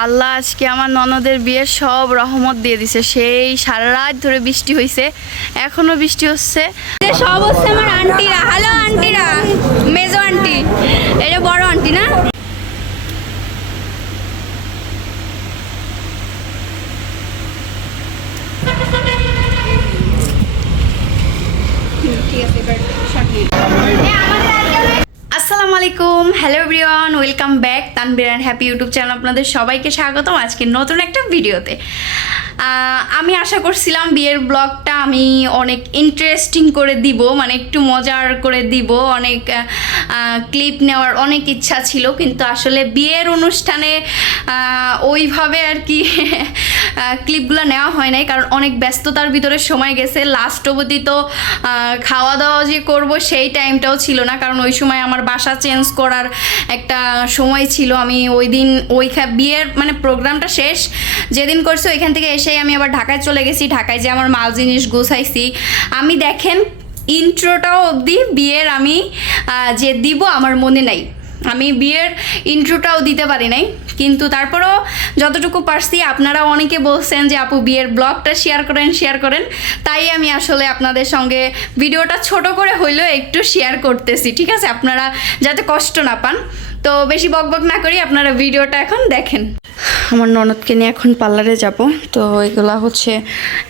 আল্লাহ আজকে আমার ননদের বিয়ের সব রহমত দিয়ে দিছে। সেই সারা রাত ধরে বৃষ্টি হয়েছে, এখনো বৃষ্টি হচ্ছে। সব হচ্ছে আমার আন্টিরা। হ্যালো আন্টিরা, মেজো আন্টি, এটা বড় আন্টি না? আসসালামু আলাইকুম, hello everyone, welcome back Tanvir and happy YouTube channel. আপনাদের সবাইকে স্বাগতম আজকে নতুন একটা ভিডিওতে। আমি আশা করছিলাম বিয়ের ব্লগটা আমি অনেক ইন্টারেস্টিং করে দিব, মানে একটু মজার করে দিব, অনেক ক্লিপ নেওয়ার অনেক ইচ্ছা ছিল, কিন্তু আসলে বিয়ের অনুষ্ঠানে ওইভাবে আর কি ক্লিপগুলো নেওয়া হয় নাই, কারণ অনেক ব্যস্ততার ভিতরে সময় গেছে। লাস্ট অবধি তো খাওয়া দাওয়া যে করবো সেই টাইমটাও ছিল না, কারণ ওই সময় আমার বাসা চেঞ্জ করার একটা সময় ছিল। আমি ওই দিন বিয়ের মানে প্রোগ্রামটা শেষ যেদিন করছি ওইখান থেকে এসেই আমি আবার ঢাকায় চলে গেছি। ঢাকায় যে আমার মাল জিনিস গুছাইছি, আমি দেখেন ইন্ট্রোটাও অবধি বিয়ের আমি যে দিব আমার মনে নাই, আমি বিয়ের ইন্ট্রোটাও দিতে পারি নাই। কিন্তু তারপরও যতটুকু পারছি, আপনারা অনেকে বলছেন যে আপু বিয়ের ব্লগটা শেয়ার করেন, তাই আমি আসলে আপনাদের সঙ্গে ভিডিওটা ছোট করে হইলেও একটু শেয়ার করতেছি, ঠিক আছে, আপনারা যাতে কষ্ট না পান। তো বেশি বকবক না করি, আপনারা ভিডিওটা এখন দেখেন। আমার ননদকে নিয়ে এখন পার্লারে যাব। তো এগুলা হচ্ছে,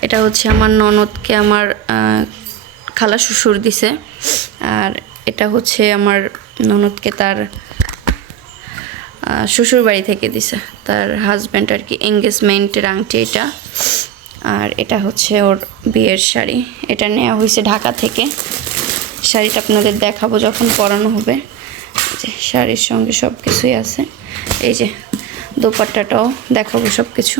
এটা হচ্ছে আমার ননদকে আমার খালা শ্বশুর দিছে, আর এটা হচ্ছে আমার ননদকে তার শ্বশুর বাড়ি থেকে দিছে, তার হাজব্যান্ড আর কি, এঙ্গেজমেন্টের আংটি এটা। আর এটা হচ্ছে ওর বিয়ের শাড়ি, এটা নেওয়া হয়েছে ঢাকা থেকে। শাড়িটা আপনাদের দেখাবো যখন পরানো হবে। যে শাড়ির সঙ্গে সব কিছুই আছে, এই যে দোপাট্টাটাও দেখাবো সব কিছু।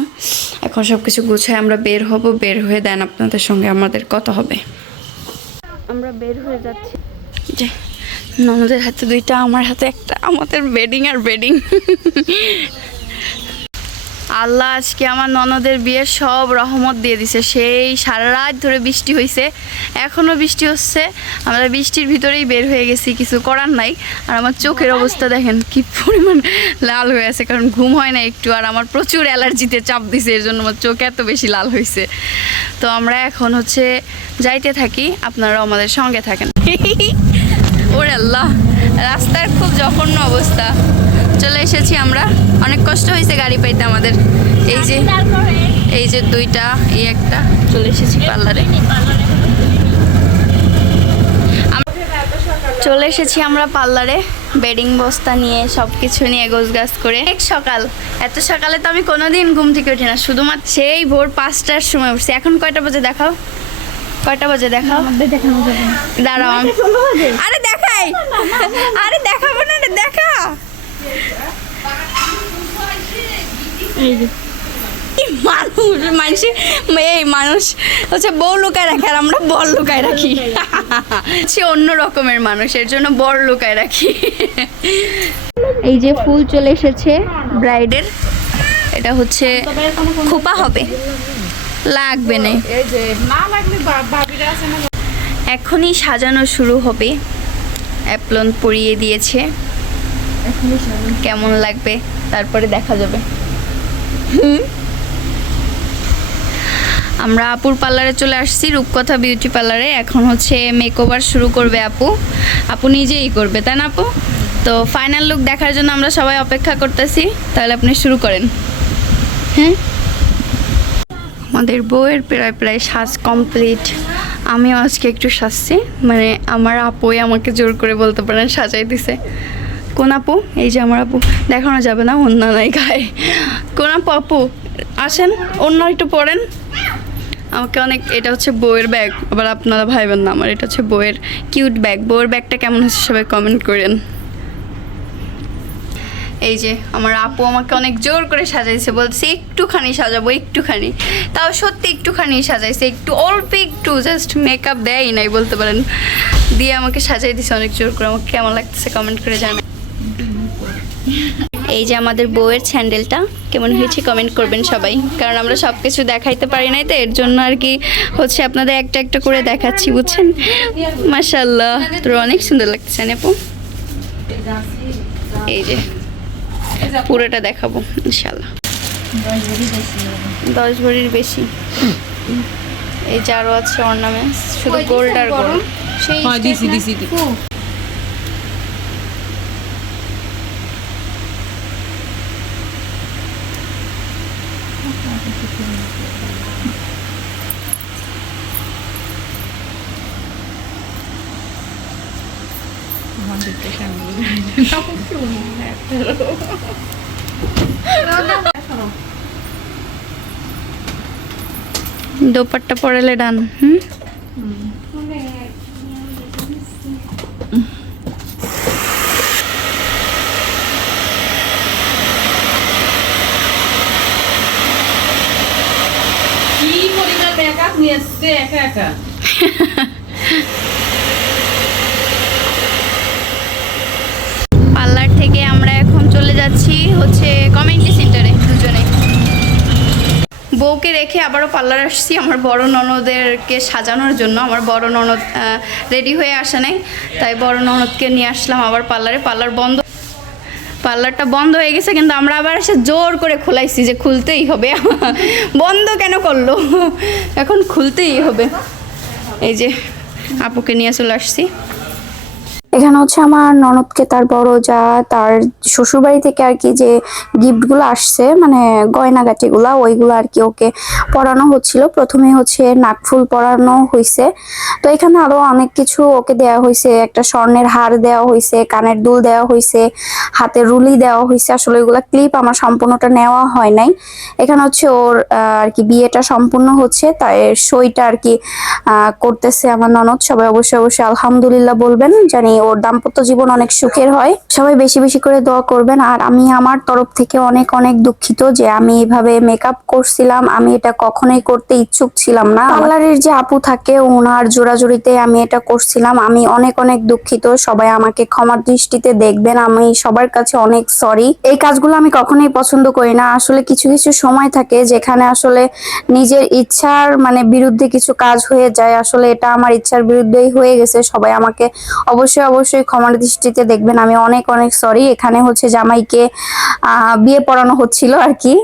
এখন সব কিছু গুছায় আমরা বের হব, বের হয়ে দেন আপনাদের সঙ্গে আমাদের কথা হবে। আমরা বের হয়ে যাচ্ছি, যে ননদের হাতে দুইটা, আমার হাতে একটা, আমাদের বেডিং আর বেডিং। আল্লাহ আজকে আমার ননদের বিয়ের সব রহমত দিয়ে দিছে। সেই সারা রাত ধরে বৃষ্টি হয়েছে, এখনও বৃষ্টি হচ্ছে। আমরা বৃষ্টির ভিতরেই বের হয়ে গেছি, কিছু করার নাই। আর আমার চোখের অবস্থা দেখেন কি পরিমাণ লাল হয়ে আছে, কারণ ঘুম হয় না একটু, আর আমার প্রচুর অ্যালার্জিতে চাপ দিছে, এর জন্য আমার চোখ এত বেশি লাল হয়েছে। তো আমরা এখন হচ্ছে যাইতে থাকি, আপনারাও আমাদের সঙ্গে থাকেন। ওরে আল্লাহ, রাস্তার খুব জঘন্য অবস্থা। চলে এসেছি আমরা, অনেক কষ্ট হয়েছে গাড়ি পাইতে আমাদের। এই যে দুইটা, এই একটা, চলে এসেছি পার্লারে। চলে এসেছি আমরা পার্লারে, বেডিং বস্তা নিয়ে, সব কিছু নিয়ে গোছগাছ করে। এক সকাল, এত সকালে তো আমি কোনোদিন ঘুম থেকে উঠি না, শুধুমাত্র সেই ভোর 5টার সময় উঠছি। এখন কয়টা বাজে দেখাও, কয়টা বাজে দেখাও, দাঁড়াও। আরে দেখাই, আরে দেখাবো না, দেখা। মানুষ হচ্ছে বউ লুকায় রাখে, আর আমরা বর লুকায় রাখি। সে অন্য রকমের মানুষ, এর জন্য বর লুকায় রাখি। এই যে ফুল চলে এসেছে ব্রাইডের, এটা হচ্ছে খোপা হবে, লাগবে না, এখনই সাজানো শুরু হবে। অ্যাপ্লন পরিয়ে দিয়েছে, কেমন লাগবে তারপরে দেখা যাবে। আমরা আপুর পার্লারে চলে আসছি, রূপকথা বিউটি পার্লারে। এখন হচ্ছে মেকওভার শুরু করবে আপু, আপু নিজেই করবে, তাই না আপু? তো ফাইনাল লুক দেখার জন্য আমরা সবাই অপেক্ষা করতেছি, তাহলে আপনি শুরু করেন। হ্যাঁ, আমাদের বউয়ের প্রায় সাজ কমপ্লিট। আমিও আজকে একটু সাজছি, মানে আমার আপুই আমাকে জোর করে বলতে পারেন সাজাই দিছে। কোন আপু? এই যে আমার আপু, দেখানো যাবে না, অন্য নাই গায়ে। কোন আপু? আপু আসেন, অন্য একটু পড়েন। আমাকে অনেক, এটা হচ্ছে বউয়ের ব্যাগ, আবার আপনারা ভাইবেন না আমার, এটা হচ্ছে বউয়ের কিউট ব্যাগ। বউয়ের ব্যাগটা কেমন হচ্ছে সবাই কমেন্ট করেন। এই যে আমার আপু আমাকে অনেক জোর করে সাজাইছে, বলছে একটুখানি সাজাবো, একটুখানি, তাও সত্যি একটুখানি সাজাইছে, একটু অল্প একটু, জাস্ট মেকআপ দেয়ই নাই বলতে পারেন, দিয়ে আমাকে সাজাই দিছে অনেক জোর করে। আমাকে কেমন লাগতেছে কমেন্ট করে জানান। এই যে আমাদের বউয়ের স্যান্ডেলটা কেমন হয়েছে কমেন্ট করবেন সবাই, কারণ আমরা সব কিছু দেখাইতে পারি নাই, তো এর জন্য আর কি হচ্ছে আপনাদের একটা একটা করে দেখাচ্ছি, বুঝছেন? মাশাআল্লাহ, তোর অনেক সুন্দর লাগতেছে আপু। এই যে পুরোটা দেখাবো ইনশাআল্লাহ। 10 ভরির বেশি। এই যে আরো আছে অর্নামেন্টস, শুধু গোল্ড আর গোল্ড। সেই দিছি দোপাট্টা পরালে ডান। কি পরিমাণ মেকআপ নিয়ে এসছে একা একা। পার্লার থেকে আমরা এখন চলে যাচ্ছি হচ্ছে কমিউনিটি সেন্টারে দুজনে। বউকে রেখে আবারও পার্লার আসছি আমার বড় ননদেরকে সাজানোর জন্য। আমার বড় ননদ রেডি হয়ে আসে নাই, তাই বড় ননদকে নিয়ে আসলাম আবার পার্লারে। পার্লারটা বন্ধ হয়ে গেছে, কিন্তু আমরা আবার এসে জোর করে খোলাইছি যে খুলতেই হবে। বন্ধ কেন করলো, এখন খুলতেই হবে। এই যে আপুকে নিয়ে চলে আসছি। এখানে হচ্ছে আমার ননদকে তার বড় যা তার শ্বশুরবাড়ি থেকে আর কি যে গিফটগুলো আসছে, মানে গয়নাগাটিগুলা, ওইগুলো আর কি ওকে পরানো হচ্ছিল। প্রথমে হচ্ছে নাকফুল পরানো হয়েছে, তো এখানে আরো অনেক কিছু ওকে দেওয়া হয়েছে। একটা স্বর্ণের হার দেওয়া হয়েছে, কানের দুল দেওয়া হয়েছে, হাতের রুলি দেওয়া হয়েছে। আসলে ওইগুলা ক্লিপ আমার সম্পূর্ণটা নেওয়া হয় নাই। এখানে হচ্ছে ওর আর কি বিয়েটা সম্পূর্ণ হচ্ছে, তাই সইটা আর কি করতেছে আমার ননদ। সবাই অবশ্যই অবশ্যই আলহামদুলিল্লাহ বলবেন, জানি ওর দাম্পত্য জীবন অনেক সুখের হয়। সবাই বেশি বেশি করে দোয়া করবেন। আর আমি আমার তরফ থেকে অনেক অনেক দুঃখিত যে আমি এইভাবে মেকআপ করছিলাম, আমি এটা কখনোই করতে ইচ্ছুক ছিলাম না। পার্লারের যে আপু থাকে ওনার জোড়াজুড়িতে আমি এটা করছিলাম। আমি অনেক অনেক দুঃখিত, সবাই আমাকে ক্ষমার দৃষ্টিতে দেখবেন, আমি সবার কাছে অনেক সরি। এই কাজগুলো আমি কখনোই পছন্দ করি না। আসলে কিছু কিছু সময় থাকে যেখানে আসলে নিজের ইচ্ছার মানে বিরুদ্ধে কিছু কাজ হয়ে যায়। আসলে এটা আমার ইচ্ছার বিরুদ্ধেই হয়ে গেছে। সবাই আমাকে অবশ্যই অবশ্যই ক্ষমার দৃষ্টিতে দেখবেন, আমি অনেক অনেক সরি। এখানে হচ্ছে জামাইকে বিয়ে পড়ানো হচ্ছিল আর কি।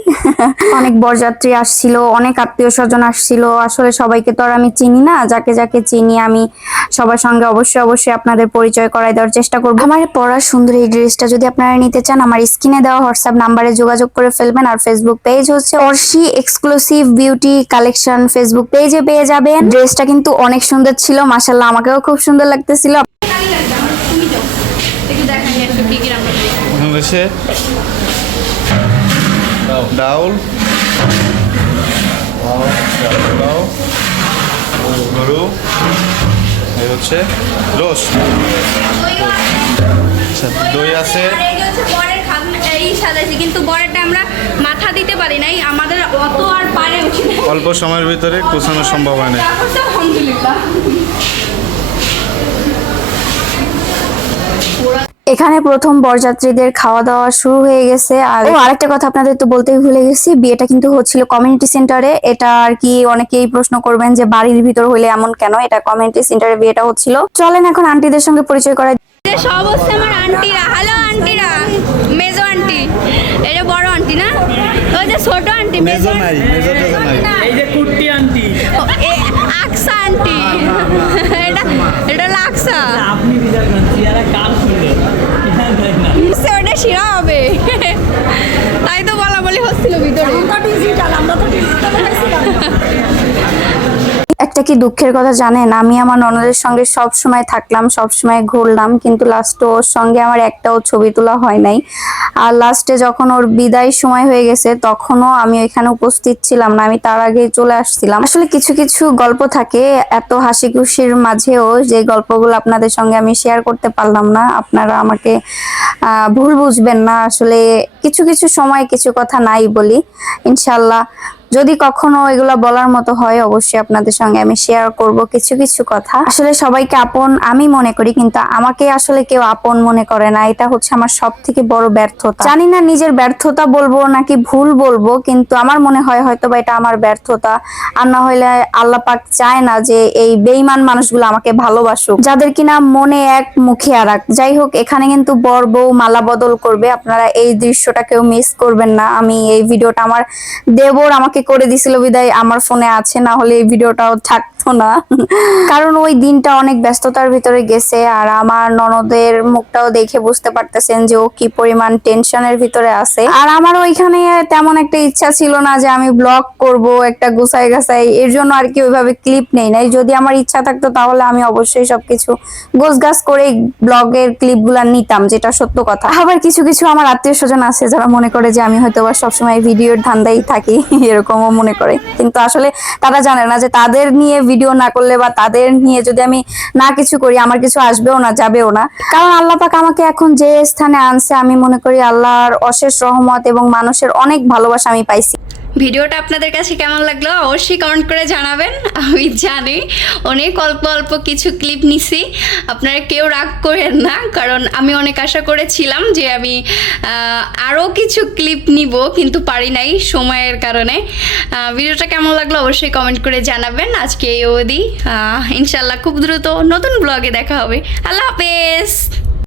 অনেক বরযাত্রী আসছিল, অনেক আত্মীয় স্বজন আসছিল। আসলে সবাইকে তো আর আমি চিনি না, যাকে যাকে চিনি আমি সবার সঙ্গে অবশ্যই অবশ্যই আপনাদের পরিচয় করাই দেওয়ার চেষ্টা করবো। আমার পরা সুন্দর এই ড্রেসটা যদি আপনারা নিতে চান, আমার স্ক্রিনে দেওয়া হোয়াটসঅ্যাপ নাম্বারে যোগাযোগ করে ফেলবেন। আর ফেসবুক পেজ হচ্ছে অর্শি এক্সক্লুসিভ বিউটি কালেকশন, ফেসবুক পেজে পেয়ে যাবেন। ড্রেসটা কিন্তু অনেক সুন্দর ছিল, মাশাআল্লাহ আমাকেও খুব সুন্দর লাগতেছিল। রয়েছে ডাউল, গরু, এই হচ্ছে রোস্ট, দই আছে। কিন্তু বরেরটা আমরা মাথা দিতে পারি নাই, আমাদের অত আর পারে অল্প সময়ের ভিতরে গোছানো সম্ভব হয় না। আলহামদুলিল্লাহ। এখানে প্রথম বরযাত্রীদের খাওয়া দাওয়া শুরু হয়ে গেছে। আর আরেকটা কথা আপনাদের তো বলতেই ভুলে গেছি, বিয়েটা কিন্তু হচ্ছিল কমিউনিটি সেন্টারে। এটা আর কি অনেকেই প্রশ্ন করবেন যে বাড়ির ভিতর হলে এমন কেন, এটা কমিউনিটি সেন্টারে বিয়েটা হচ্ছিল। চলেন এখন আন্টিদের সঙ্গে পরিচয় করাই। সব হচ্ছে আমার আন্টিরা। হ্যালো আন্টিরা, মেজো আন্টি, এটা বড় আন্টি না, ওই যে ছোট আন্টি মেজো নাই, মেজো টেজো নাই, এই যে কুট্টি আন্টি, আকসা আন্টি, এটা লাকসা। আপনি বিচার করেন চেহারা কার সুন্দর, ওটা শিরা হবে, তাই তো বলা বলি হচ্ছিল ভিতরে। একটা কি দুঃখের কথা জানেন, আমি আমার ননদের সঙ্গে সব সময় থাকলাম, সব সময় ঘুরলাম, কিন্তু লাস্টে ওর সঙ্গে আমার একটাও ছবি তোলা হয় নাই। আর লাস্টে যখন ওর বিদায় সময় হয়ে গেছে তখনও আমি ওইখানে উপস্থিত ছিলাম না, আমি তার আগে চলে আসছিলাম। আসলে কিছু কিছু গল্প থাকে এত হাসি খুশির মাঝেও, যে গল্পগুলো আপনাদের সঙ্গে আমি শেয়ার করতে পারলাম না। আপনারা আমাকে ভুল বুঝবেন না, আসলে কিছু কিছু সময় কিছু কথা নাই বলি। ইনশাল্লাহ যদি কখনো এগুলা বলার মতো হয় অবশ্যই আপনাদের সঙ্গে আমি শেয়ার করব কিছু কিছু কথা। আসলে সবাইকে আপন আমি মনে করি, কিন্তু আমাকে আসলে কেউ আপন মনে করে না। এটা হচ্ছে আমার সব থেকে বড় ব্যর্থতা। জানি না নিজের ব্যর্থতা বলবো নাকি ভুল বলবো, কিন্তু আমার মনে হয় হয়তো বা এটা আমার ব্যর্থতা। আর না হলে আল্লাহ পাক চায় না যে এই বেঈমান মানুষগুলো আমাকে ভালোবাসুক, যাদের কিনা মনে এক মুখে আর এক। যাই হোক, এখানে কিন্তু বর বউ মালা বদল করবে, আপনারা এই দৃশ্যটা কেউ মিস করবেন না। আমি এই ভিডিওটা আমার দেবর আমাকে করে দিছিল বিদায় আমার ফোনে আছে, না হলে এই ভিডিওটাও থাকতো না। কারণ ওই দিনটা অনেক ব্যস্ততার ভিতরে গেছে, আর আমার ননদের মুখটাও দেখে বুঝতে পারতেছেন যে ও কি পরিমাণ টেনশনের ভিতরে আছে। আর আমার ওইখানে তেমন একটা ইচ্ছা ছিল না যে আমি ব্লগ করব একটা গুছাই গাছাই, এর জন্য আর কি ওইভাবে ক্লিপ নেই নাই। যদি আমার ইচ্ছা থাকতো তাহলে আমি অবশ্যই সবকিছু গোছগাছ করে ব্লগের ক্লিপ গুলা নিতাম, যেটা সত্য কথা। আবার কিছু কিছু আমার আত্মীয় স্বজন আছে যারা মনে করে যে আমি হয়তো বা সবসময় ভিডিওর ধান্দাই থাকি, এরকমও মনে করে। কিন্তু আসলে তারা জানে না যে তাদের নিয়ে ভিডিও না করলে বা তাদের নিয়ে যদি আমি না কিছু করি আমার কিছু আসবেও না, যাবেও না। কারণ আল্লাহ পাক আমাকে এখন যে স্থানে আনছে, আমি মনে করি আল্লাহর অশেষ রহমত এবং মানুষের অনেক ভালোবাসা আমি পাইছি। ভিডিওটা আপনাদের কাছে কেমন লাগলো অবশ্যই কমেন্ট করে জানাবেন। আমি জানি অনেক অল্প অল্প কিছু ক্লিপ নিছি, আপনারা কেউ রাগ করেন না, কারণ আমি অনেক আশা করেছিলাম যে আমি আরও কিছু ক্লিপ নিব, কিন্তু পারি নাই সময়ের কারণে। ভিডিওটা কেমন লাগলো অবশ্যই কমেন্ট করে জানাবেন। আজকে এই অবধি, ইনশাল্লাহ খুব দ্রুত নতুন ব্লগে দেখা হবে। আল্লাহ হাফেজ।